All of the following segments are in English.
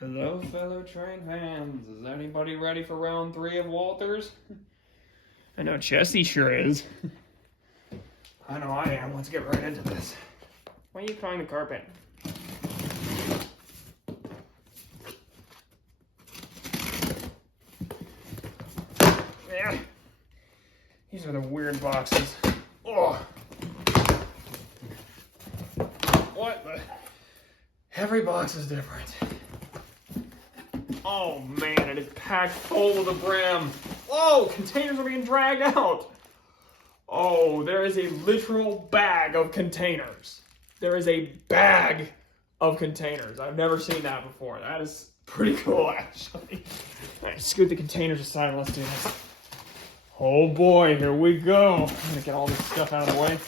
Hello, fellow train fans. Is anybody ready for round 3 of Walthers? I know Chesty sure is. I know I am. Let's get right into this. Why are you clawing the carpet? Yeah. These are the weird boxes. Oh. What the? Every box is different. Oh man, it is packed full to the brim. Whoa, containers are being dragged out. Oh, there is a literal bag of containers. There is a bag of containers. I've never seen that before. That is pretty cool, actually. All right, scoot the containers aside and let's do this. Oh boy, here we go. I'm gonna get all this stuff out of the way.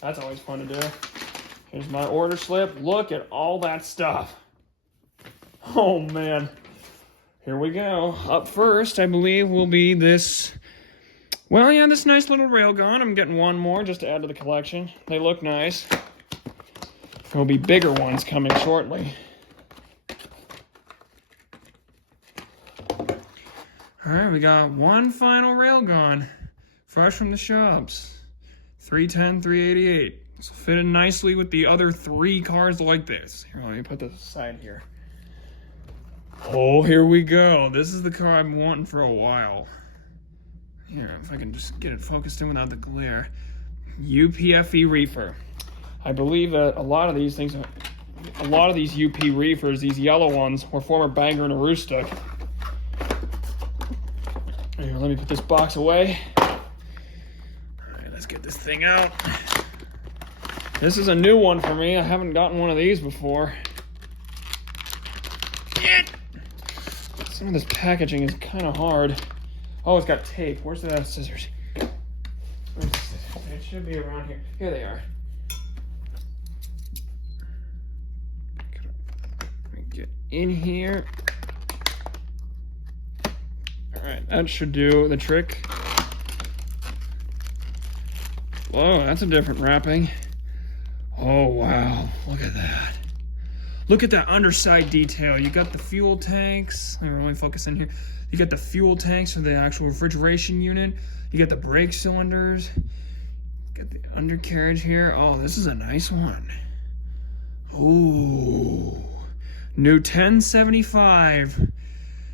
That's always fun to do. Here's my order slip. Look at all that stuff. Oh man, here we go. Up first, I believe, will be this, well, yeah, this nice little railgun. I'm getting one more just to add to the collection. They look nice. There will be bigger ones coming shortly. All right, we got one final railgun, fresh from the shops. 310, 388. This will fit in nicely with the other 3 cars like this. Here, let me put this aside here. Oh, here we go. This is the car I've been wanting for a while. Here, if I can just get it focused in without the glare. UPFE reefer. I believe that a lot of these things, a lot of these UP reefers, these yellow ones, were former Bangor and Aroostook. Here, let me put this box away. All right, let's get this thing out. This is a new one for me. I haven't gotten one of these before. Some of this packaging is kind of hard. Oh, it's got tape. Where's the scissors? Where's the scissors? It should be around here. Here they are. Let me get in here. All right, that should do the trick. Whoa, that's a different wrapping. Oh, wow. Look at that. Look at that underside detail. You got the fuel tanks. Let me focus in here. You got the fuel tanks for the actual refrigeration unit. You got the brake cylinders. Got the undercarriage here. Oh, this is a nice one. Ooh. New 1075.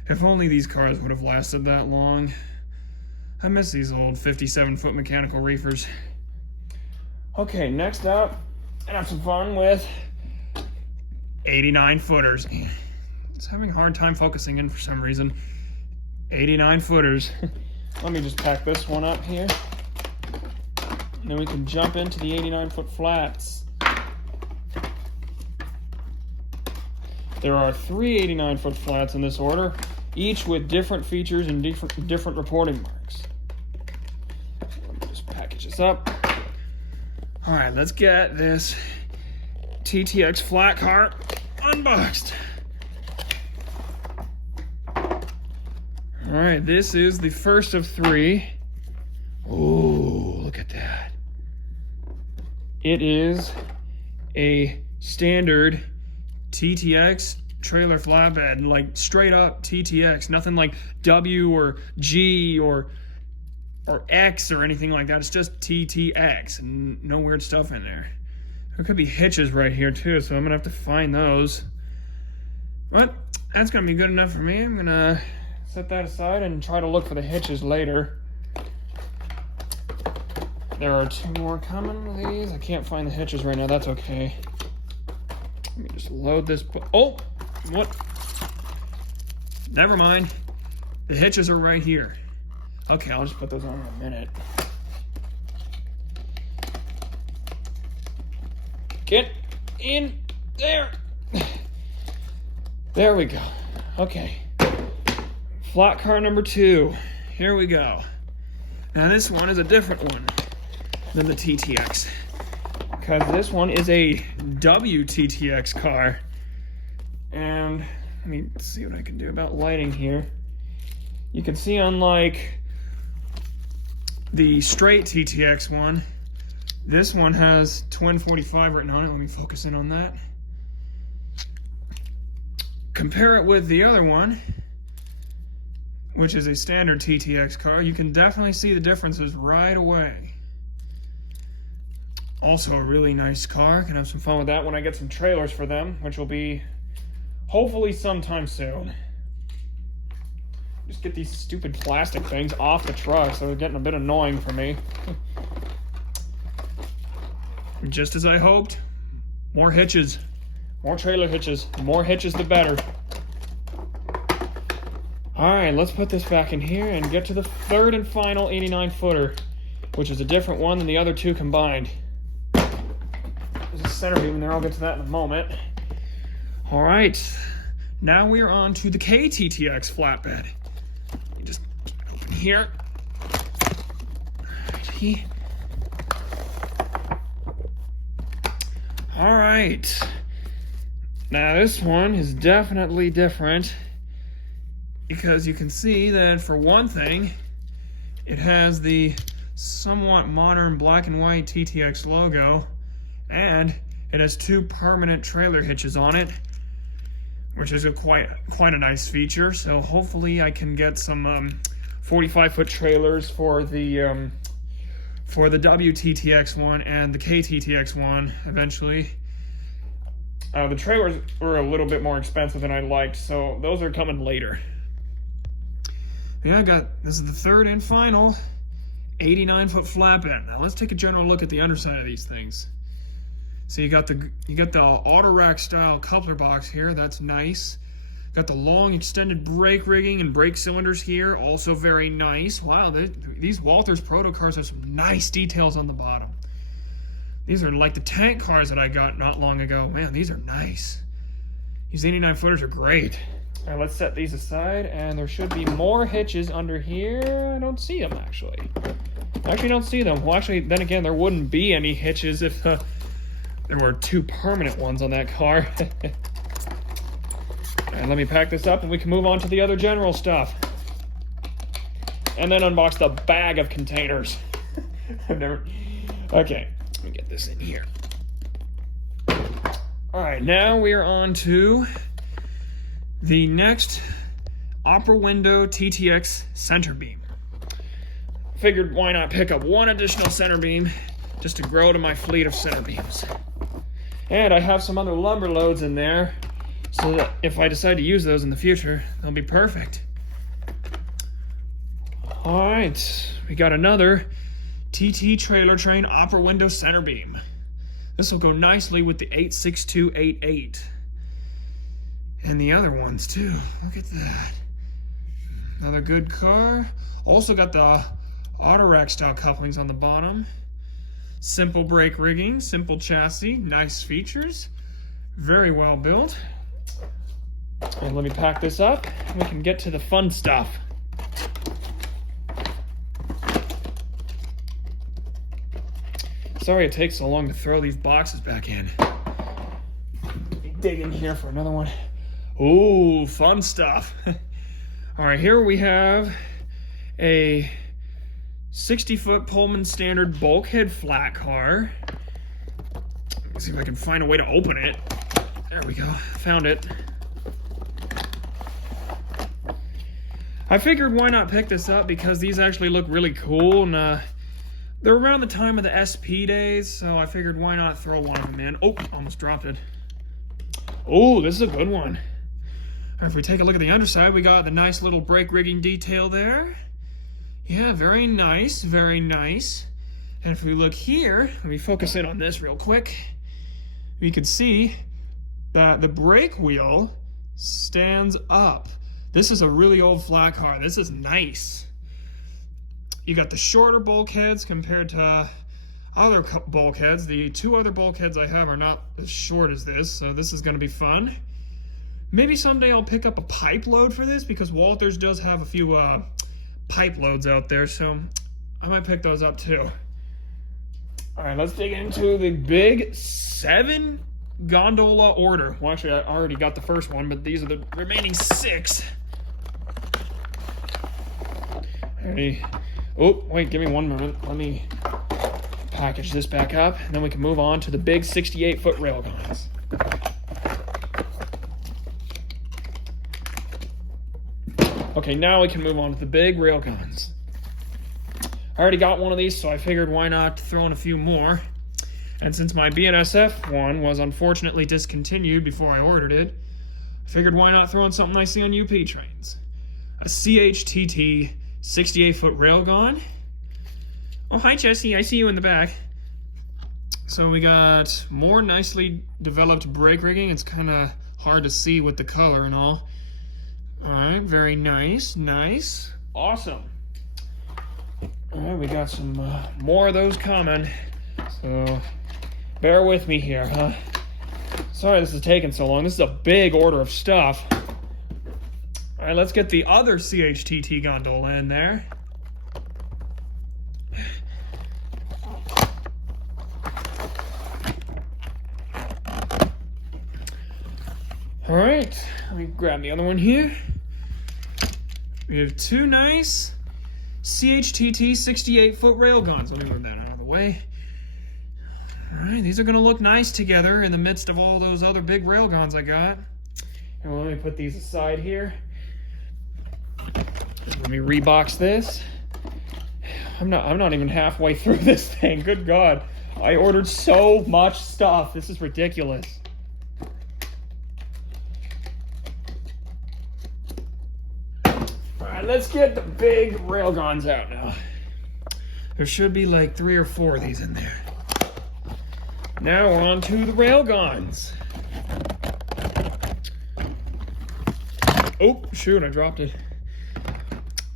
If only these cars would have lasted that long. I miss these old 57-foot mechanical reefers. Okay, next up, I have some fun with 89 footers. It's having a hard time focusing in for some reason. 89 footers. Let me just pack this one up here. And then we can jump into the 89-foot flats. There are 3 89-foot flats in this order, each with different features and different reporting marks. Let me just package this up. All right, let's get this TTX flat car unboxed. All right, this is the first of 3. Oh, look at that. It is a standard TTX trailer flatbed, like straight up TTX, nothing like W or G or X or anything like that. It's just TTX and no weird stuff in there. There could be hitches right here too, so I'm gonna have to find those. But that's gonna be good enough for me. I'm gonna set that aside and try to look for the hitches later. There are 2 more coming with these. I can't find the hitches right now. That's okay. Let me just load this. Oh, what? Never mind. The hitches are right here. Okay, I'll just put those on in a minute. Get in there. There we go. Okay. Flat car number 2. Here we go. Now this one is a different one than the TTX, because this one is a WTTX car. And let me see what I can do about lighting here. You can see, unlike the straight TTX one, this one has twin 45 written on it. Let me focus in on that. compare it with the other one, which is a standard TTX car, you can definitely see the differences right away. Also a really nice car. Can have some fun with that when I get some trailers for them, which will be hopefully sometime soon. Just get these stupid plastic things off the truck, so they're getting a bit annoying for me. Just as I hoped, more hitches. More trailer hitches. The more hitches, the better. Alright, let's put this back in here and get to the third and final 89-footer, which is a different one than the other two combined. There's a center beam in there. I'll get to that in a moment. Alright, now we are on to the KTTX flatbed. Let me just get it open here. Alrighty. Alright. Now this one is definitely different, because you can see that, for one thing, it has the somewhat modern black and white TTX logo, and it has two permanent trailer hitches on it, which is quite a nice feature. So hopefully I can get some 45-foot trailers for the WTTX one and the KTTX one eventually. The trailers were a little bit more expensive than I liked, so those are coming later. Yeah, this is the third and final 89-foot flatbed. Now let's take a general look at the underside of these things. So you got the auto rack style coupler box here. That's nice. Got the long extended brake rigging and brake cylinders here. Also very nice. Wow, these Walthers proto cars have some nice details on the bottom. These are like the tank cars that I got not long ago. Man, these are nice. These 89-footers are great. All right, let's set these aside, and there should be more hitches under here. I don't see them, actually. I actually don't see them. Well, actually, then again, there wouldn't be any hitches if there were two permanent ones on that car. All right, let me pack this up, and we can move on to the other general stuff. And then unbox the bag of containers. Okay, let me get this in here. All right, now we are on to the next Opera Window TTX center beam. Figured why not pick up one additional center beam just to grow to my fleet of center beams. And I have some other lumber loads in there, so that if I decide to use those in the future, they'll be perfect. All right, we got another TT Trailer Train Opera Window center beam. This will go nicely with the 86288. And the other ones too. Look at that. Another good car. Also got the auto rack style couplings on the bottom. Simple brake rigging, simple chassis, nice features. Very well built. And let me pack this up and we can get to the fun stuff. Sorry it takes so long to throw these boxes back in. Let me dig in here for another one. Ooh, fun stuff. All right, here we have a 60-foot Pullman Standard bulkhead flat car. Let me see if I can find a way to open it. There we go, found it. I figured why not pick this up because these actually look really cool, and they're around the time of the SP days, so I figured why not throw one of them in. Oh, almost dropped it. Oh, this is a good one. All right, if we take a look at the underside, we got the nice little brake rigging detail there. Yeah, very nice, very nice. And if we look here, let me focus in on this real quick. We can see that the brake wheel stands up. This is a really old flat car. This is nice. You got the shorter bulkheads compared to other bulkheads. The two other bulkheads I have are not as short as this, so this is going to be fun. Maybe someday I'll pick up a pipe load for this because Walthers does have a few pipe loads out there, so I might pick those up too. All right, let's dig into the big 7 gondola order. Well, actually, I already got the first one, but these are the remaining 6. Ready? Oh, wait, give me one moment. Let me package this back up, and then we can move on to the big 68-foot railguns. Okay, now we can move on to the big railguns. I already got one of these, so I figured why not throw in a few more. And since my BNSF one was unfortunately discontinued before I ordered it, I figured why not throw in something I see on UP trains. A CHTT 68-foot railgun. Oh, hi Jesse, I see you in the back. So we got more nicely developed brake rigging. It's kind of hard to see with the color and all. Alright, very nice, nice, awesome. Alright, we got some more of those coming, so bear with me here, huh? Sorry this is taking so long. This is a big order of stuff. Alright, let's get the other CHTT gondola in there. Alright, let me grab the other one here. We have two nice CHTT 68-foot railguns. Let me move that out of the way. Alright, these are going to look nice together in the midst of all those other big railguns I got. And let me put these aside here. Let me rebox this. I'm not even halfway through this thing. Good God. I ordered so much stuff. This is ridiculous. Let's get the big railguns out now. There should be like 3 or 4 of these in there. Now we're on to the railguns. Oh, shoot, I dropped it.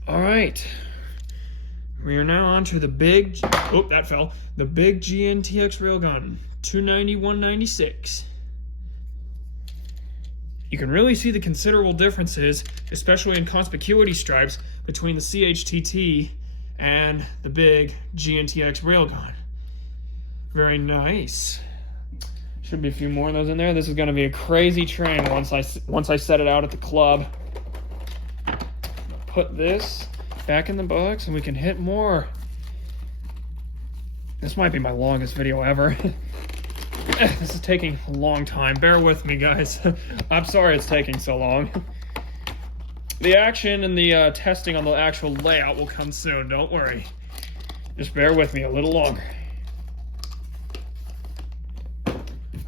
All right. We are now on to the big, oh, that fell. The big GNTX railgun, 290-196. You can really see the considerable differences, especially in conspicuity stripes, between the CHTT and the big GNTX railgun. Very nice. Should be a few more of those in there. This is going to be a crazy train once I set it out at the club. Put this back in the box and we can hit more. This might be my longest video ever. This is taking a long time. Bear with me, guys. I'm sorry it's taking so long. The action and the testing on the actual layout will come soon. Don't worry. Just bear with me a little longer.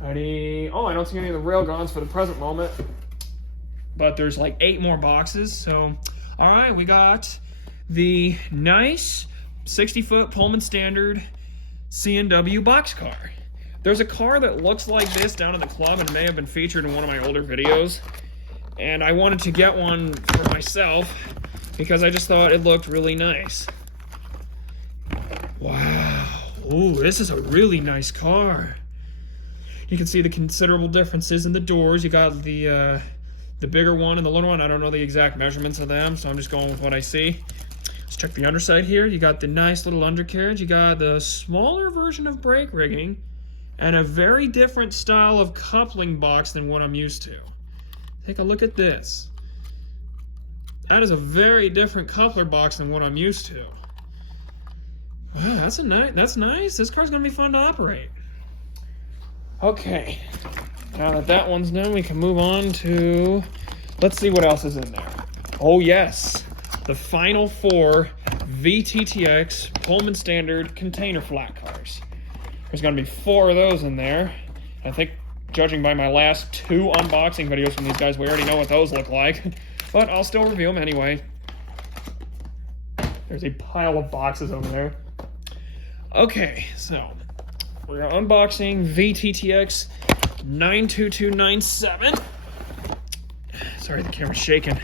Alrighty. Oh, I don't see any of the railguns for the present moment. But there's like 8 more boxes. So, alright, we got the nice 60-foot Pullman Standard C&W boxcar. There's a car that looks like this down at the club and may have been featured in one of my older videos. And I wanted to get one for myself because I just thought it looked really nice. Wow. Ooh, this is a really nice car. You can see the considerable differences in the doors. You got the bigger one and the little one. I don't know the exact measurements of them, so I'm just going with what I see. Let's check the underside here. You got the nice little undercarriage. You got the smaller version of brake rigging. And a very different style of coupling box than what I'm used to. Take a look at this. That is a very different coupler box than what I'm used to. Wow, that's nice. This car's gonna be fun to operate. Okay, now that one's done, we can move on to, let's see what else is in there. Oh yes, the final 4 VTTX Pullman Standard container flat cars. There's going to be 4 of those in there. I think, judging by my last 2 unboxing videos from these guys, we already know what those look like. But I'll still review them anyway. There's a pile of boxes over there. Okay, so we're unboxing VTTX 92297. Sorry, the camera's shaking.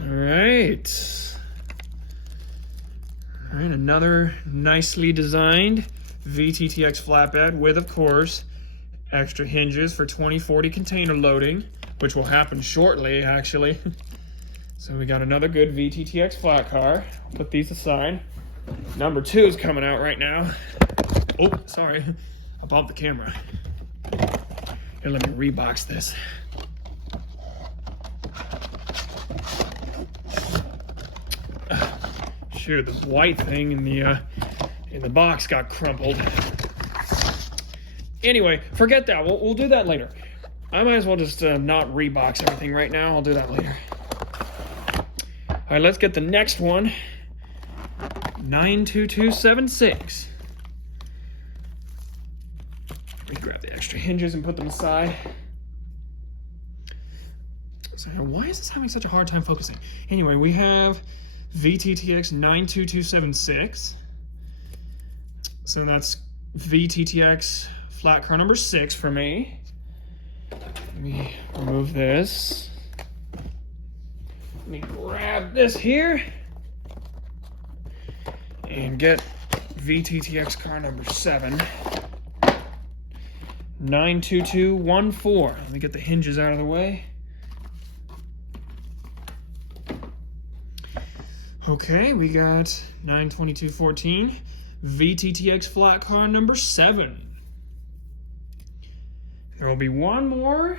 All right. All right, another nicely designed VTTX flatbed with, of course, extra hinges for 2040 container loading, which will happen shortly, actually. So we got another good VTTX flat car. I'll put these aside. Number 2 is coming out right now. Oh, sorry. I bumped the camera. Here, let me rebox this. Shoot, the white thing in the box got crumpled. Anyway, forget that. We'll do that later. I might as well just not rebox everything right now. I'll do that later. All right, let's get the next one. 92276. Let me grab the extra hinges and put them aside. So why is this having such a hard time focusing? Anyway, we have VTTX 92276. So that's VTTX flat car number 6 for me. Let me remove this. Let me grab this here and get VTTX car number 7. 92214. Let me get the hinges out of the way. Okay, we got 92214. VTTX flat car number 7. There will be one more,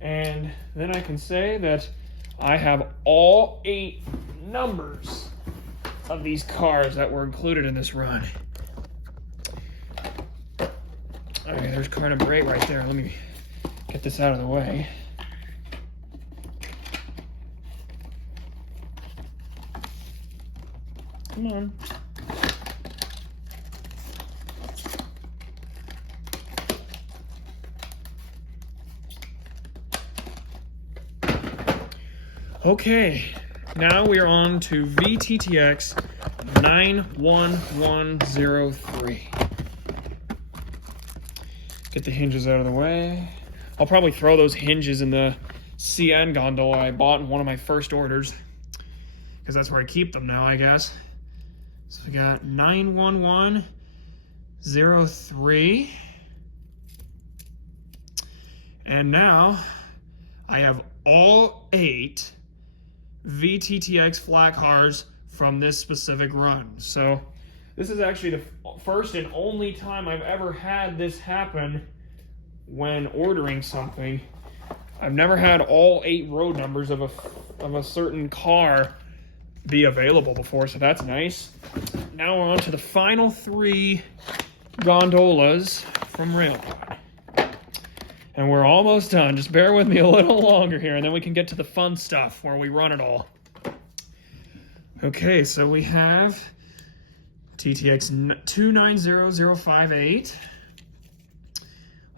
and then I can say that I have all 8 numbers of these cars that were included in this run. Okay, there's car number 8 right there. Let me get this out of the way. Come on. Okay, now we are on to VTTX 91103. Get the hinges out of the way. I'll probably throw those hinges in the CN gondola I bought in one of my first orders, because that's where I keep them now, I guess. So we got 91103. And now I have all 8 VTTX flat cars from this specific run. So this is actually the first and only time I've ever had this happen when ordering something. I've never had all 8 road numbers of a certain car be available before, so that's nice. Now we're on to the final 3 gondolas from Railroad. And we're almost done. Just bear with me a little longer here, and then we can get to the fun stuff where we run it all. Okay, so we have TTX 290058.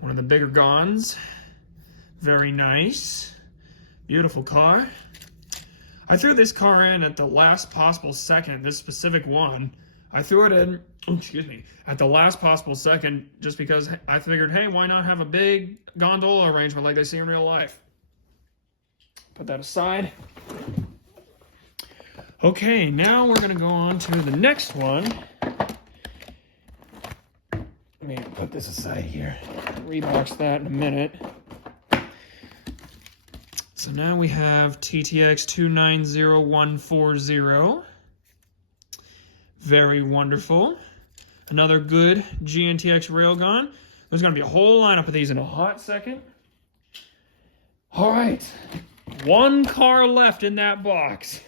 One of the bigger Gons. Very nice. Beautiful car. I threw this car in at the last possible second, this specific one. I threw it in, at the last possible second just because I figured, hey, why not have a big gondola arrangement like they see in real life? Put that aside. Okay, now we're going to go on to the next one. Let me put this aside here. Rebox that in a minute. So now we have TTX 290140. Very wonderful. Another good GNTX railgun. There's going to be a whole lineup of these in a hot second. All right. One car left in that box.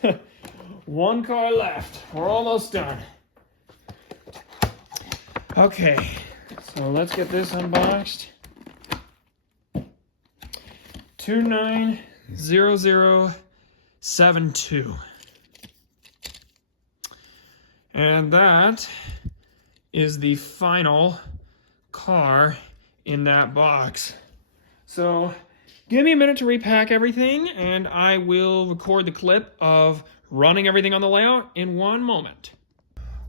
One car left. We're almost done. Okay. So let's get this unboxed. 290072. And that is the final car in that box. So give me a minute to repack everything, and I will record the clip of running everything on the layout in one moment.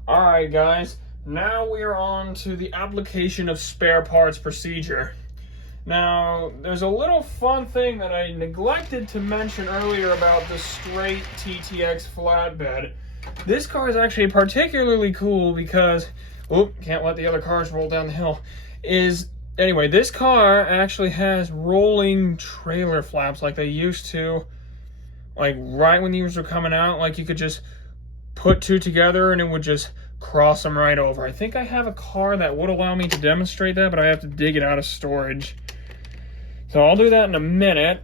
All right, guys. Now we are on to the application of spare parts procedure. Now, there's a little fun thing that I neglected to mention earlier about the straight TTX flatbed. This car is actually particularly cool because, can't let the other cars roll down the hill, anyway, this car actually has rolling trailer flaps like they used to, like right when these were coming out, like you could just put 2 together and it would just cross them right over. I think I have a car that would allow me to demonstrate that, but I have to dig it out of storage. So I'll do that in a minute.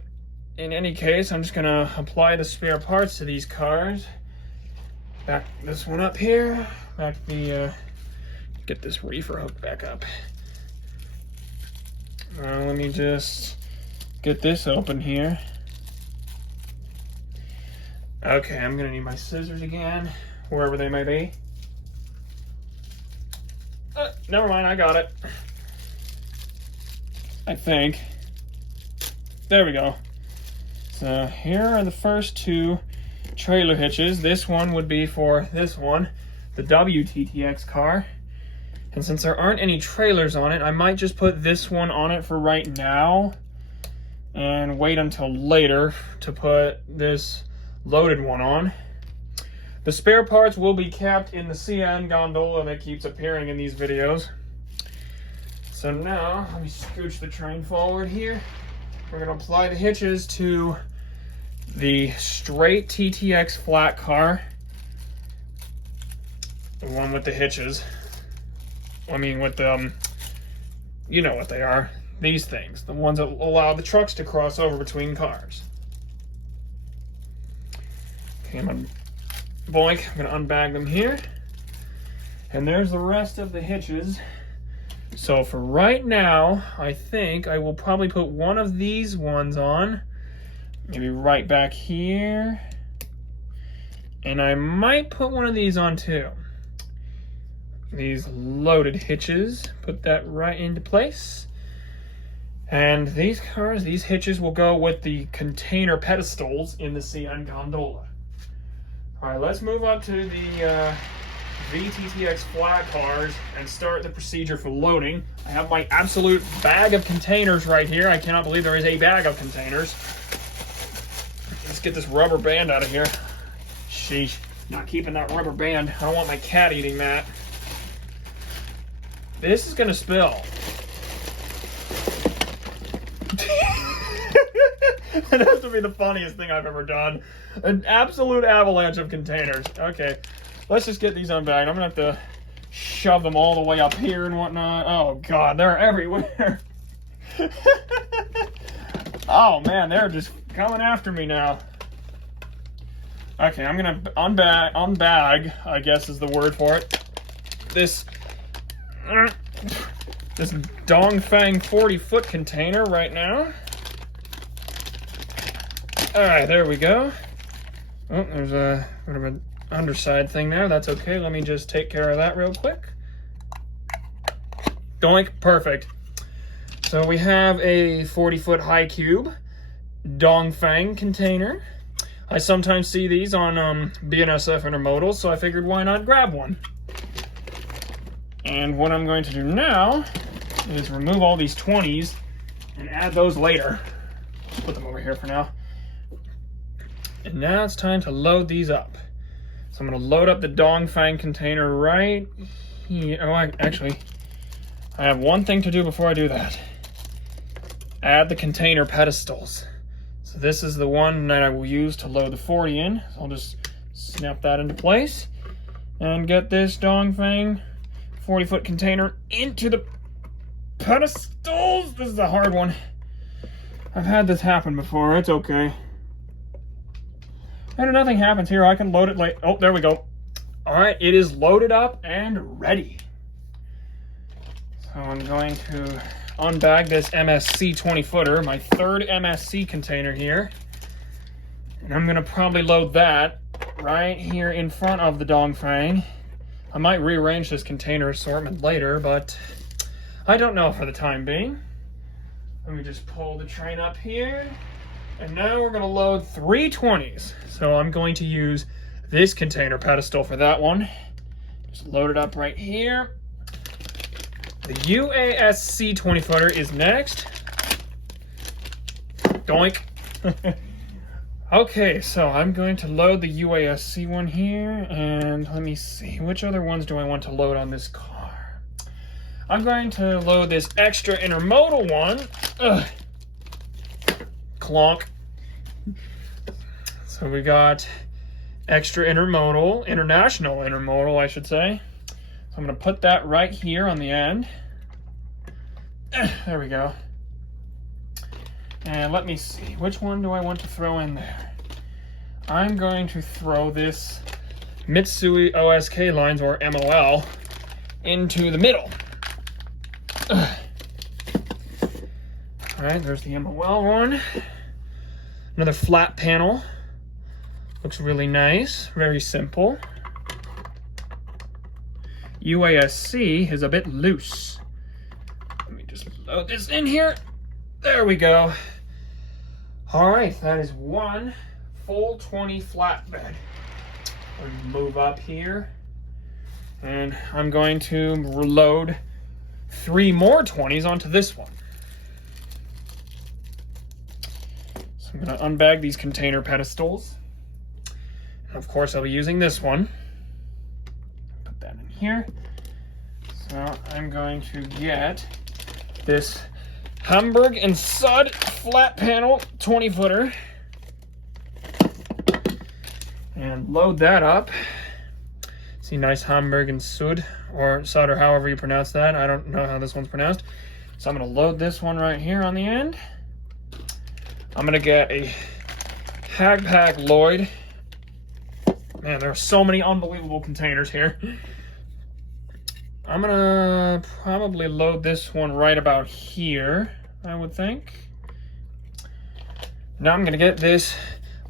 In any case, I'm just gonna apply the spare parts to these cars. Back this one up here. Back the, get this reefer hook back up. Let me just get this open here. Okay, I'm gonna need my scissors again, wherever they may be. Never mind, I got it. I think. There we go. So here are the first two trailer hitches. This one would be for this one, the WTTX car. And since there aren't any trailers on it, I might just put this one on it for right now and wait until later to put this loaded one on. The spare parts will be kept in the CN gondola that keeps appearing in these videos. So now, let me scooch the train forward here. We're going to apply the hitches to the straight TTX flat car. The one with the hitches. I mean, with the, you know what they are. These things. The ones that allow the trucks to cross over between cars. Okay, I'm going to unbag them here. And there's the rest of the hitches. So for right now, I think I will probably put one of these ones on. Maybe right back here. And I might put one of these on too. These loaded hitches. Put that right into place. And these cars, these hitches will go with the container pedestals in the CN gondola. Alright, let's move up to the VTTX flat cars and start the procedure for loading. I have my absolute bag of containers right here. I cannot believe there is a bag of containers. Let's get this rubber band out of here. Sheesh, not keeping that rubber band. I don't want my cat eating that. This is gonna spill. That has to be the funniest thing I've ever done. An absolute avalanche of containers. Okay. Let's just get these unbagged. I'm gonna have to shove them all the way up here and whatnot. Oh god, they're everywhere. Oh man, they're just coming after me now. Okay, I'm gonna unbag, I guess is the word for it. This Dongfang 40-foot container right now. Alright, there we go. Oh, there's a bit of an underside thing there. That's okay. Let me just take care of that real quick. Doink. Perfect. So we have a 40-foot HiCube Dongfang container. I sometimes see these on BNSF intermodals, so I figured why not grab one. And what I'm going to do now is remove all these 20s and add those later. Put them over here for now. And now it's time to load these up. So I'm going to load up the Dongfang container right here. Oh, actually, I have one thing to do before I do that. Add the container pedestals. So this is the one that I will use to load the 40 in. So I'll just snap that into place and get this Dongfang 40-foot container into the pedestals. This is a hard one. I've had this happen before. It's okay. And if nothing happens here, I can load it later. Oh, there we go. All right, it is loaded up and ready. So I'm going to unbag this MSC 20-footer, my third MSC container here. And I'm gonna probably load that right here in front of the Dongfang. I might rearrange this container assortment later, but I don't know for the time being. Let me just pull the train up here. And now we're gonna load 3 20s. So I'm going to use this container pedestal for that one. Just load it up right here. The UASC 20-footer is next. Doink. Okay, so I'm going to load the UASC one here, and let me see, which other ones do I want to load on this car? I'm going to load this extra intermodal one. Ugh. Clonk. So we got extra intermodal, international intermodal, I should say. So I'm going to put that right here on the end. There we go. And let me see, which one do I want to throw in there? I'm going to throw this Mitsui OSK lines, or MOL, into the middle. All right, there's the MOL one. Another flat panel. Looks really nice, very simple. UASC is a bit loose. Let me just load this in here. There we go. All right, that is one full 20 flatbed. I'll move up here, and I'm going to reload 3 more 20s onto this one. So I'm going to unbag these container pedestals. And of course, I'll be using this one. Put that in here. So I'm going to get this Hamburg and Sud flat panel 20-footer and load that up. See, nice Hamburg and Sud, or Sud, or however you pronounce that. I don't know how this one's pronounced. So I'm going to load this one right here on the end. I'm going to get a Hagpack Lloyd. Man, there are so many unbelievable containers here. I'm gonna probably load this one right about here, I would think. Now I'm gonna get this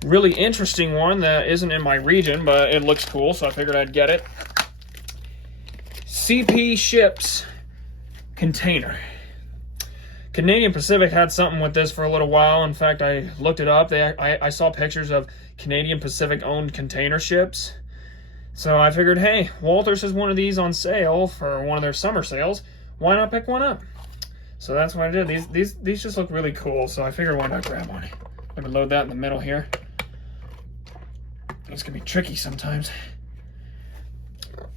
really interesting one that isn't in my region, but it looks cool, so I figured I'd get it. CP Ships container. Canadian Pacific had something with this for a little while. In fact, I looked it up. I saw pictures of Canadian Pacific owned container ships. So I figured, hey, Walthers has one of these on sale for one of their summer sales. Why not pick one up? So that's what I did. These just look really cool, so I figured why not grab one. I'm gonna load that in the middle here. It's gonna be tricky sometimes.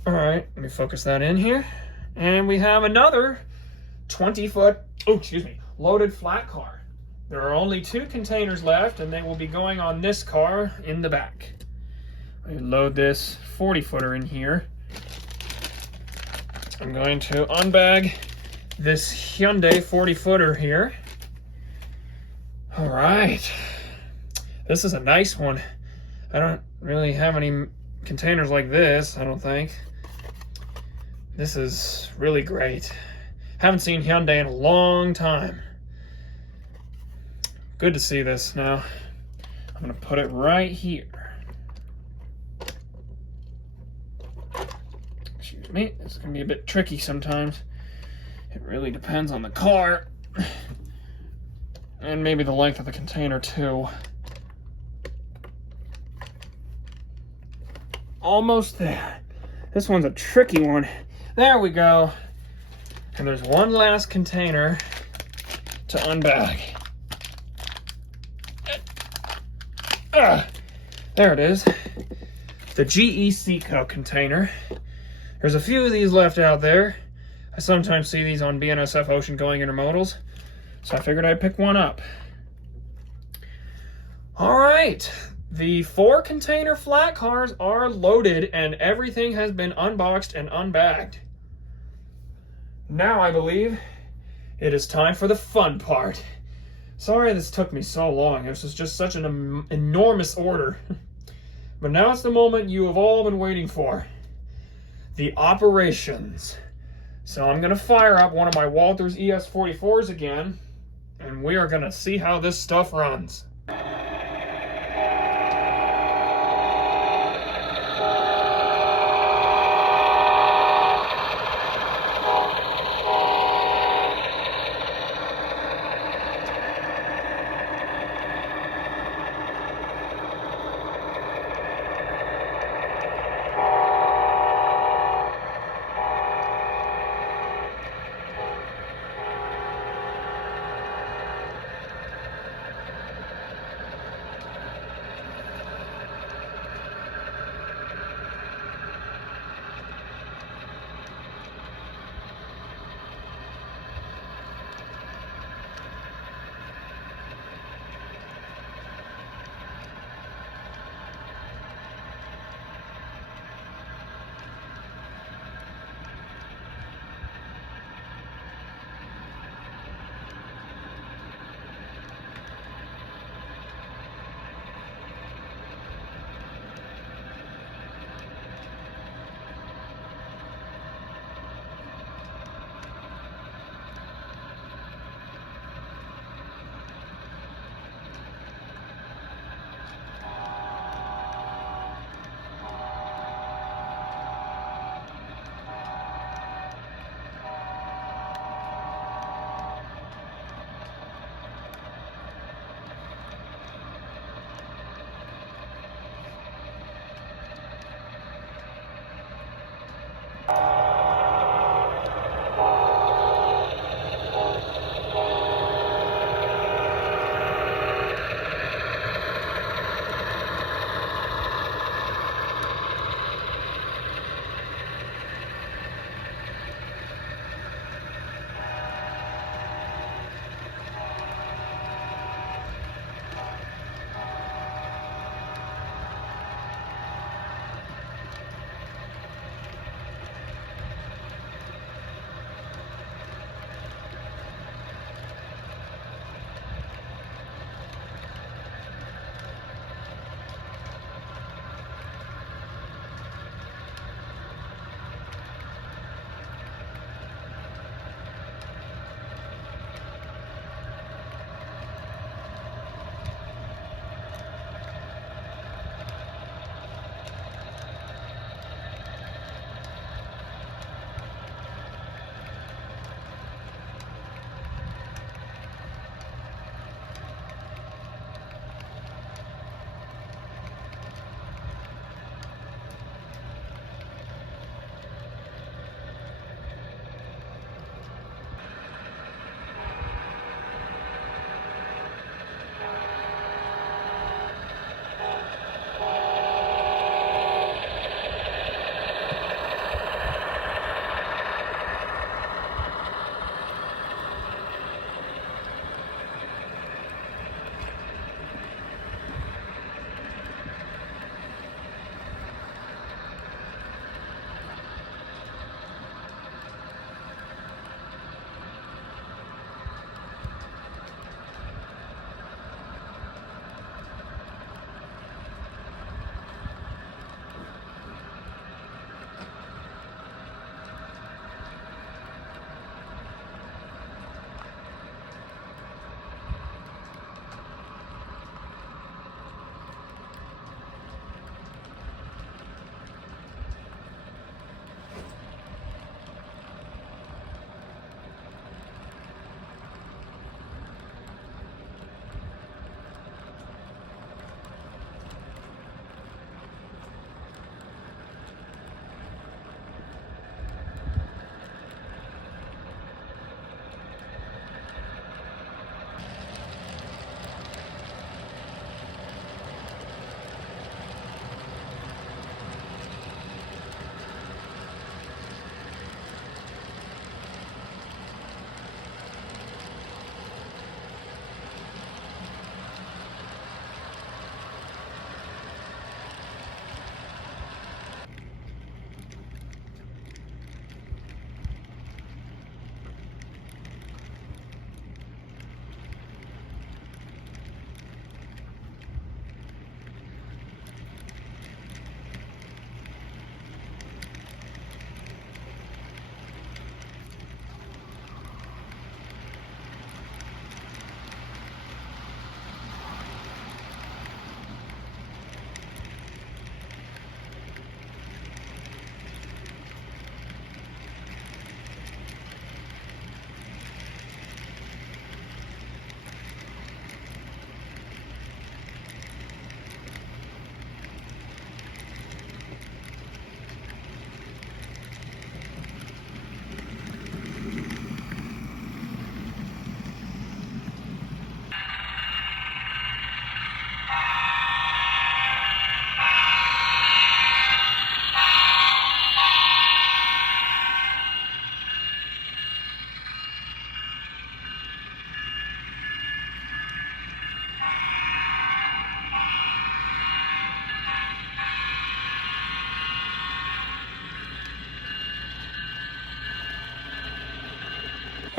All right, let me focus that in here. And we have another 20-foot, loaded flat car. There are only 2 containers left, and they will be going on this car in the back. I load this 40-footer in here. I'm going to unbag this Hyundai 40-footer here. All right. This is a nice one. I don't really have any containers like this, I don't think. This is really great. Haven't seen Hyundai in a long time. Good to see this now. I'm gonna put it right here. Excuse me, it's gonna be a bit tricky sometimes. It really depends on the car. And maybe the length of the container too. Almost there. This one's a tricky one. There we go. And there's one last container to unbag. There it is. The GECO container. There's a few of these left out there. I sometimes see these on BNSF ocean-going intermodals, so I figured I'd pick one up. All right, the 4 container flat cars are loaded and everything has been unboxed and unbagged. Now I believe it is time for the fun part. Sorry this took me so long. This was just such an enormous order. But now it's the moment you have all been waiting for. The operations. So I'm going to fire up one of my Walthers ES44s again, and we are going to see how this stuff runs.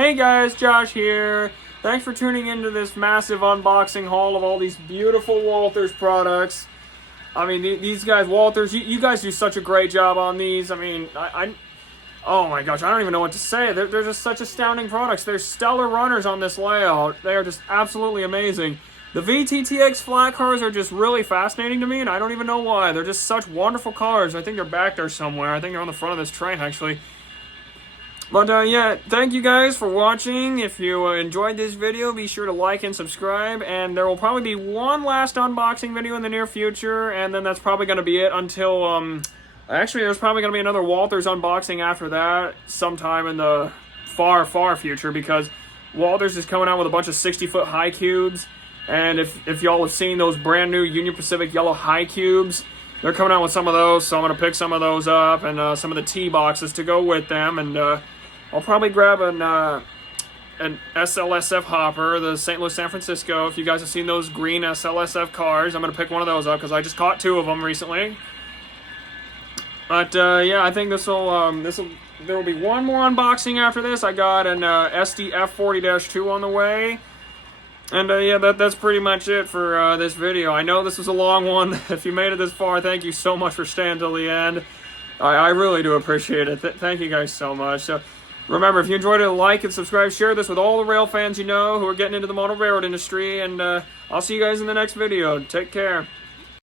Hey guys, Josh here. Thanks for tuning into this massive unboxing haul of all these beautiful Walthers products. I mean, these guys, Walthers, you guys do such a great job on these. I mean, oh my gosh, I don't even know what to say. They're just such astounding products. They're stellar runners on this layout. They are just absolutely amazing. The VTTX flat cars are just really fascinating to me, and I don't even know why. They're just such wonderful cars. I think they're back there somewhere. I think they're on the front of this train, actually. But yeah, thank you guys for watching. If you enjoyed this video, be sure to like and subscribe. And there will probably be one last unboxing video in the near future, and then that's probably going to be it until, actually, there's probably going to be another Walthers unboxing after that sometime in the far, far future, because Walthers is coming out with a bunch of 60-foot HiCubes. And if y'all have seen those brand new Union Pacific yellow HiCubes, they're coming out with some of those, so I'm going to pick some of those up and some of the T-boxes to go with them. And I'll probably grab an SLSF hopper, the St. Louis San Francisco. If you guys have seen those green SLSF cars, I'm going to pick one of those up because I just caught 2 of them recently. But yeah, I think there will be one more unboxing after this. I got an SDF 40-2 on the way. And yeah, that's pretty much it for this video. I know this was a long one. If you made it this far, thank you so much for staying till the end. I really do appreciate it. Thank you guys so much. So remember, if you enjoyed it, like and subscribe. Share this with all the rail fans you know who are getting into the motor railroad industry. And I'll see you guys in the next video. Take care.